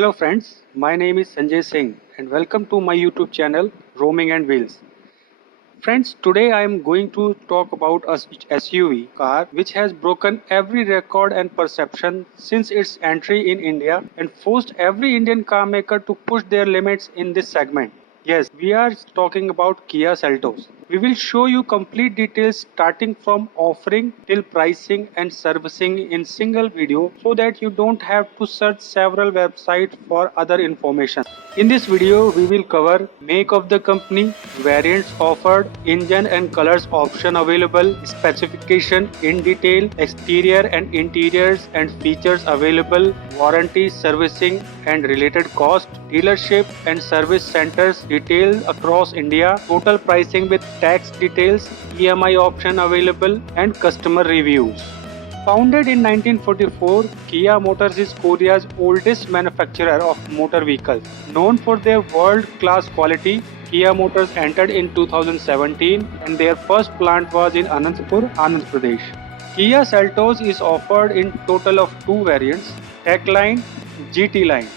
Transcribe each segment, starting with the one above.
Hello friends, my name is Sanjay Singh and welcome to my YouTube channel Roaming and Wheels. Friends, today I am going to talk about a SUV car which has broken every record and perception since its entry in India and forced every Indian car maker to push their limits in this segment. Yes, we are talking about Kia Seltos. We will show you complete details starting from offering till pricing and servicing in single video so that you don't have to search several websites for other information. In this video, we will cover make of the company, variants offered, engine and colors option available, specification in detail, exterior and interiors and features available, warranty, servicing and related cost, dealership and service centers detailed across India, total pricing with tax details, EMI option available and customer reviews. Founded in 1944, Kia Motors is Korea's oldest manufacturer of motor vehicles. Known for their world-class quality, Kia Motors entered in 2017 and their first plant was in Anantapur, Andhra Pradesh. Kia Seltos is offered in total of two variants, Tech Line, GT Line.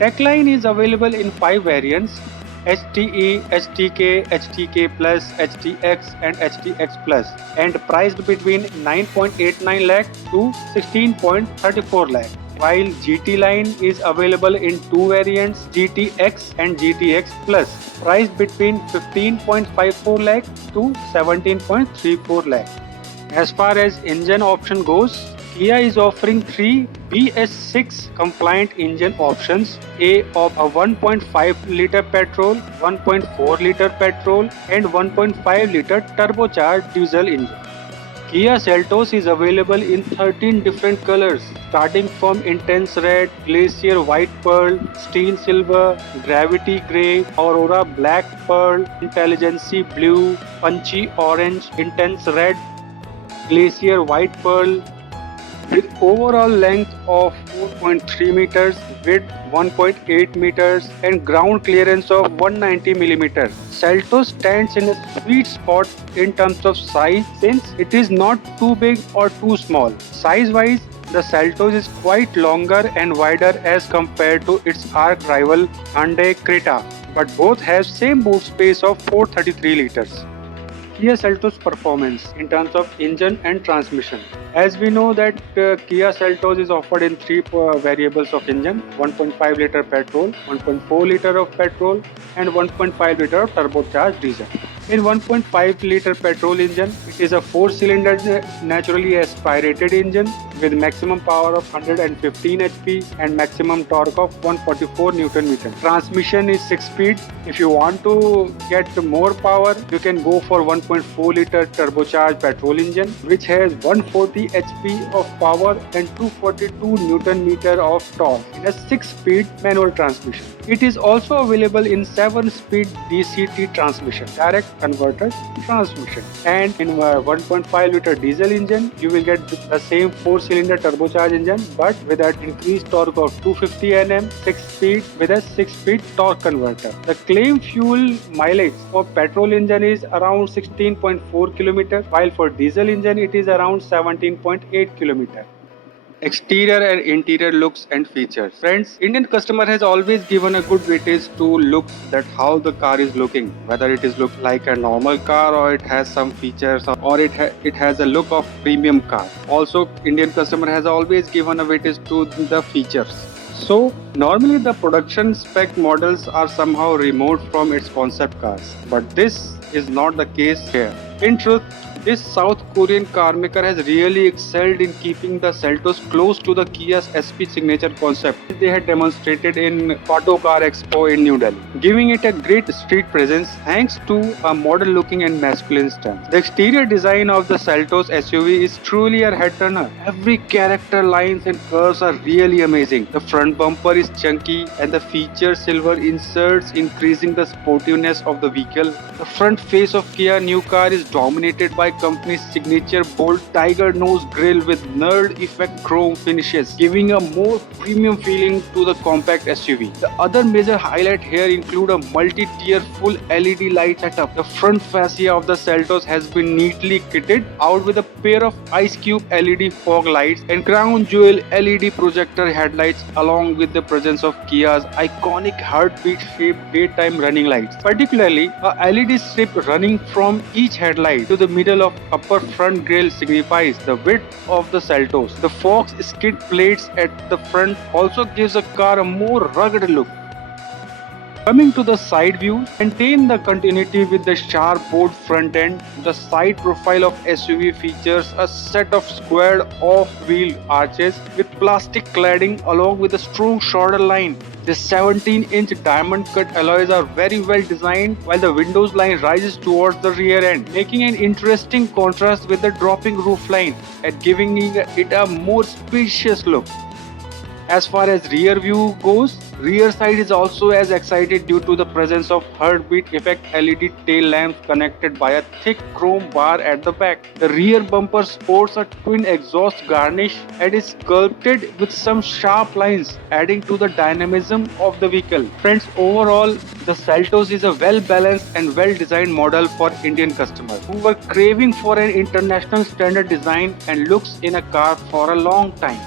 Tech Line is available in 5 variants, HTE, HTK, HTK Plus, HTX and HTX Plus and priced between 9.89 lakh to 16.34 lakh. While GT line is available in 2 variants, GTX and GTX Plus, priced between 15.54 lakh to 17.34 lakh. As far as engine option goes, Kia is offering 3 BS6 compliant engine options, a 1.5 liter petrol, 1.4 liter petrol and 1.5 liter turbocharged diesel engine. Kia Seltos is available in 13 different colors starting from intense red, glacier white pearl, steel silver, gravity grey, aurora black pearl, intelligency blue, punchy orange, intense red, glacier white pearl, with overall length of 4.3 meters, width 1.8 meters and ground clearance of 190 millimeters. Seltos stands in a sweet spot in terms of size since it is not too big or too small. Size-wise, the Seltos is quite longer and wider as compared to its arch rival Hyundai Creta, but both have same boot space of 433 liters. Kia Seltos performance in terms of engine and transmission. As we know that Kia Seltos is offered in 3 variables of engine, 1.5 liter petrol, 1.4 liter of petrol and 1.5 liter of turbocharged diesel. In 1.5 liter petrol engine, it is a 4-cylinder naturally aspirated engine with maximum power of 115 HP and maximum torque of 144 Nm. Transmission is 6-speed. If you want to get more power, you can go for 1.4 liter turbocharged petrol engine which has 140 HP of power and 242 Nm of torque in a 6-speed manual transmission. It is also available in 7-speed DCT transmission, direct converter transmission, and in 1.5 liter diesel engine you will get the same 4-cylinder turbocharged engine but with an increased torque of 250 Nm, 6-speed with a 6-speed torque converter. The claim fuel mileage for petrol engine is around 16.4 km while for diesel engine it is around 17.8 km. Exterior and interior looks and features. Friends, Indian customer has always given a good weightage to looks, that how the car is looking, whether it is look like a normal car or it has some features or it has a look of premium car. Also, Indian customer has always given a weightage to the features. So normally the production spec models are somehow removed from its concept cars, but this is not the case here. In truth, this South Korean car maker has really excelled in keeping the Seltos close to the Kia's SP signature concept they had demonstrated in Auto Car Expo in New Delhi, giving it a great street presence thanks to a modern looking and masculine stance. The exterior design of the Seltos SUV is truly a head turner. Every character lines and curves are really amazing. The front bumper is chunky and the feature silver inserts increasing the sportiveness of the vehicle. The front face of Kia new car is dominated by by company's signature bold tiger nose grille with nerd effect chrome finishes, giving a more premium feeling to the compact SUV. The other major highlight here include a multi-tier full LED light setup. The front fascia of the Seltos has been neatly kitted out with a pair of Ice Cube LED fog lights and crown jewel LED projector headlights, along with the presence of Kia's iconic heartbeat shaped daytime running lights. Particularly, a LED strip running from each headlight to the middle of upper front grille signifies the width of the Seltos. The Fox skid plates at the front also gives the car a more rugged look. Coming to the side view, maintain the continuity with the sharp board front end. The side profile of SUV features a set of squared off-wheel arches with plastic cladding along with a strong shoulder line. The 17-inch diamond cut alloys are very well designed, while the windows line rises towards the rear end, making an interesting contrast with the dropping roof line and giving it a more spacious look. As far as rear view goes, rear side is also as excited due to the presence of heartbeat effect LED tail lamps connected by a thick chrome bar at the back. The rear bumper sports a twin exhaust garnish and is sculpted with some sharp lines, adding to the dynamism of the vehicle. Friends, overall, the Seltos is a well-balanced and well-designed model for Indian customers who were craving for an international standard design and looks in a car for a long time.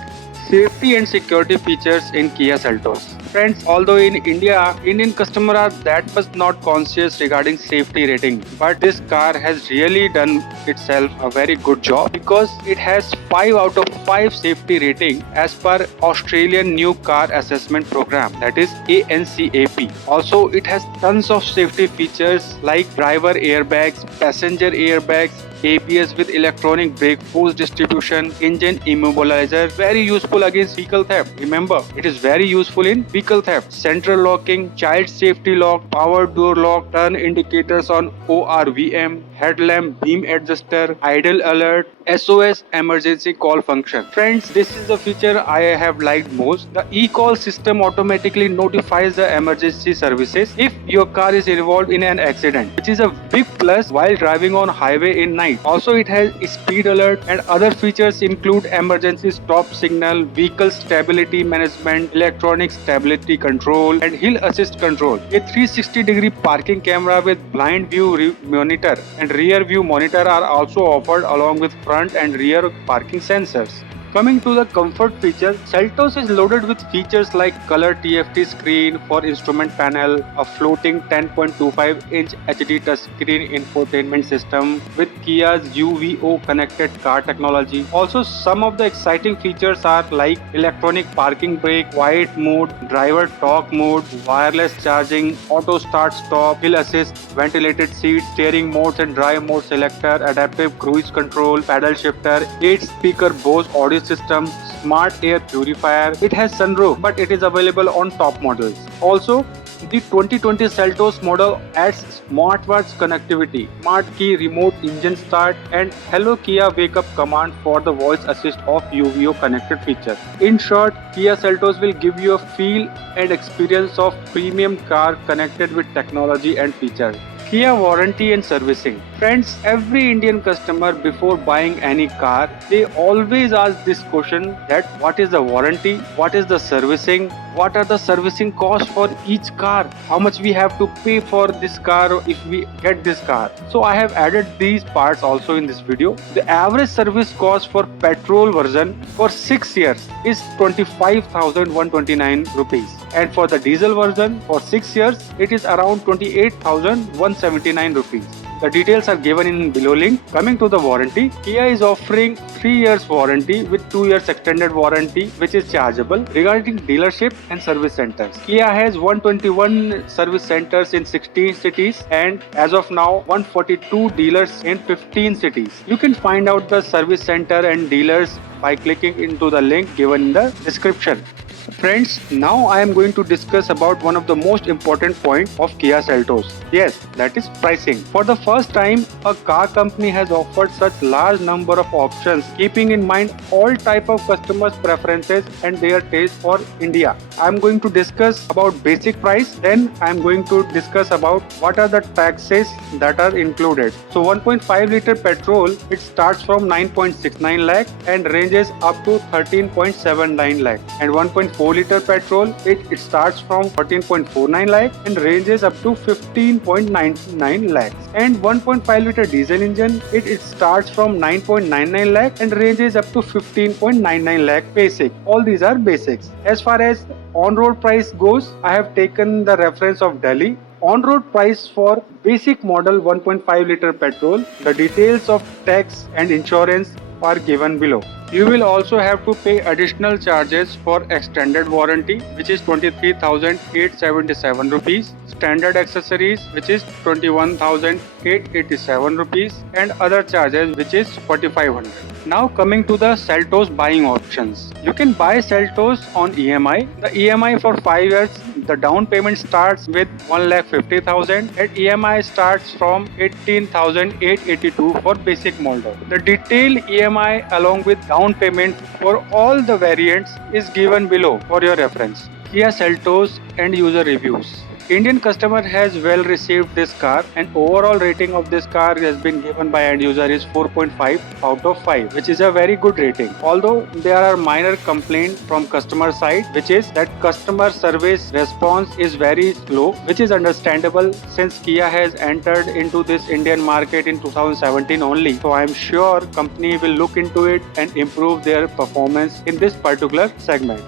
Safety and security features in Kia Seltos. Friends, although in India, Indian customers are that much not conscious regarding safety rating, but this car has really done itself a very good job because it has 5 out of 5 safety rating as per Australian New Car Assessment Program, that is ANCAP. Also, it has tons of safety features like driver airbags, passenger airbags, ABS with electronic brake force distribution, engine immobilizer, very useful against vehicle theft. Remember, it is very useful in vehicle theft. Central locking, child safety lock, power door lock, turn indicators on ORVM, headlamp beam adjuster, idle alert, SOS emergency call function. Friends, this is the feature I have liked most. The e-call system automatically notifies the emergency services if your car is involved in an accident, which is a big plus while driving on highway in night. Also, it has speed alert and other features include emergency stop signal, vehicle stability management, electronic stability control and hill assist control. A 360-degree parking camera with blind view monitor and rear view monitor are also offered along with front and rear parking sensors. Coming to the comfort feature, Seltos is loaded with features like color TFT screen for instrument panel, a floating 10.25-inch HD touchscreen infotainment system with Kia's UVO connected car technology. Also, some of the exciting features are like electronic parking brake, quiet mode, driver talk mode, wireless charging, auto start stop, hill assist, ventilated seats, steering modes and drive mode selector, adaptive cruise control, paddle shifter, 8-speaker Bose audio system, smart air purifier. It has sunroof, but it is available on top models. Also, the 2020 Seltos model adds smartwatch connectivity, smart key remote engine start and Hello Kia wake up command for the voice assist of UVO connected feature. In short, Kia Seltos will give you a feel and experience of premium car connected with technology and features. Kia warranty and servicing. Friends, every Indian customer before buying any car, they always ask this question that what is the warranty, what is the servicing, what are the servicing costs for each car, how much we have to pay for this car if we get this car. So I have added these parts also in this video. The average service cost for petrol version for 6 years is 25,129 rupees. And for the diesel version for 6 years, it is around 28,179 rupees. The details are given in below link. Coming to the warranty, Kia is offering 3 years warranty with 2 years extended warranty which is chargeable. Regarding dealership and service centers, Kia has 121 service centers in 16 cities and as of now 142 dealers in 15 cities. You can find out the service center and dealers by clicking into the link given in the description. Friends, now I am going to discuss about one of the most important point of Kia Seltos. Yes, that is pricing. For the first time, a car company has offered such large number of options, keeping in mind all type of customers' preferences and their taste for India. I am going to discuss about basic price, then I am going to discuss about what are the taxes that are included. So 1.5 liter petrol, it starts from 9.69 lakh and ranges up to 13.79 lakh, and 1.4 liter petrol, it starts from 14.49 lakh and ranges up to 15.99 lakhs, and 1.5 liter diesel engine, it starts from 9.99 lakh and ranges up to 15.99 lakh basic. All these are basics. As far as on-road price goes, I have taken the reference of Delhi. On-road price for basic model 1.5 liter petrol, the details of tax and insurance are given below. You will also have to pay additional charges for extended warranty, which is 23,877 rupees, standard accessories, which is 21,887 rupees, and other charges, which is 4,500. Now coming to the Seltos buying options. You can buy Seltos on EMI. The EMI for 5 years, the down payment starts with 1,50,000 and EMI starts from 18,882 for basic model. The detailed EMI along with down payment for all the variants is given below for your reference. Kia Seltos end user reviews. Indian customer has well received this car, and overall rating of this car has been given by end user is 4.5 out of 5, which is a very good rating. Although there are minor complaints from customer side, which is that customer service response is very slow, which is understandable since Kia has entered into this Indian market in 2017 only. So I am sure company will look into it and improve their performance in this particular segment.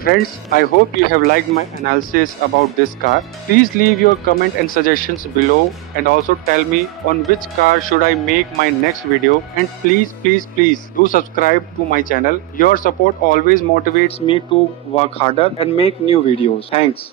Friends, I hope you have liked my analysis about this car. Please leave your comment and suggestions below, and also tell me on which car should I make my next video, and please do subscribe to my channel. Your support always motivates me to work harder and make new videos. Thanks.